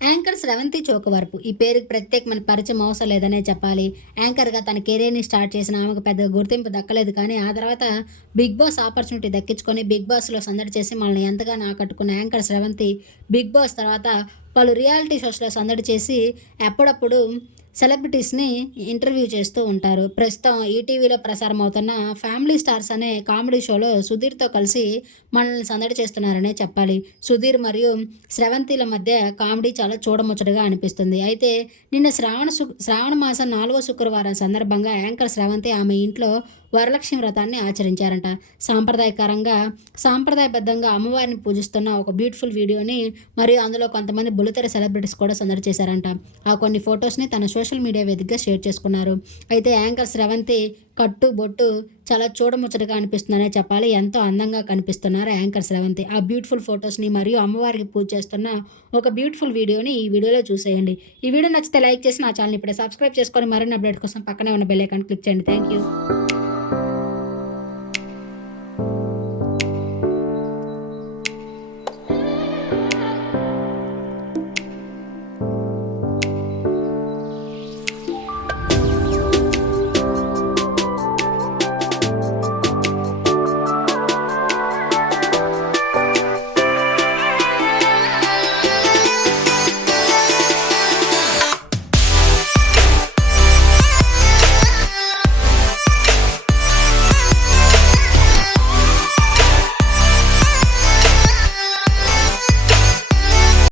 Anchor స్రవంతి చోకవరపు ఈ పేరుకి ప్రత్యేకమైన పరిచయం అవసరం లేదనే చెప్పాలి. యాంకర్గా తన కెరీర్ని స్టార్ట్ చేసిన ఆమెకు పెద్ద గుర్తింపు దక్కలేదు కానీ ఆ తర్వాత బిగ్ బాస్ ఆపర్చునిటీ దక్కించుకొని బిగ్ బాస్లో సందడి చేసి మనల్ని ఎంతగానో ఆకట్టుకున్న యాంకర్ స్రవంతి బిగ్ బాస్ తర్వాత వాళ్ళు రియాలిటీ షోస్లో సందడి చేసి అప్పుడప్పుడు సెలబ్రిటీస్ని ఇంటర్వ్యూ చేస్తూ ఉంటారు. ప్రస్తుతం ఈటీవీలో ప్రసారం అవుతున్న ఫ్యామిలీ స్టార్స్ అనే కామెడీ షోలో సుధీర్తో కలిసి మనల్ని సందడి చేస్తున్నారనే చెప్పాలి. సుధీర్ మరియు శ్రవంతిల మధ్య కామెడీ చాలా చూడముచ్చటగా అనిపిస్తుంది. అయితే నిన్న శ్రావణ శ్రావణ మాసం నాలుగో శుక్రవారం సందర్భంగా యాంకర్ శ్రవంతి ఆమె ఇంట్లో వరలక్ష్మి వ్రతాన్ని ఆచరించారంట. సాంప్రదాయకరంగా సాంప్రదాయబద్ధంగా అమ్మవారిని పూజిస్తున్న ఒక బ్యూటిఫుల్ వీడియోని మరియు అందులో కొంతమంది బులితెర సెలబ్రిటీస్ కూడా సందడి చేశారంట. ఆ కొన్ని ఫొటోస్ని తన సోషల్ మీడియా వేదికగా షేర్ చేసుకున్నారు. అయితే యాంకర్ స్రవంతి కట్టు బొట్టు చాలా చూడముచ్చటగా అనిపిస్తుందనే చెప్పాలి. ఎంతో అందంగా కనిపిస్తున్నారు యాంకర్ శ్రవంతి. ఆ బ్యూటిఫుల్ ఫొటోస్ని మరియు అమ్మవారికి పూజ చేస్తున్న ఒక బ్యూటిఫుల్ వీడియోని ఈ వీడియోలో చూసేయండి. ఈ వీడియో నచ్చితే లైక్ చేసి నా ఛానల్ ఇప్పుడే సబ్స్క్రైబ్ చేసుకొని మరిన్ని అప్డేట్ కోసం పక్కనే ఉన్న బెల్ ఐకాన్ క్లిక్ చేయండి. Thank you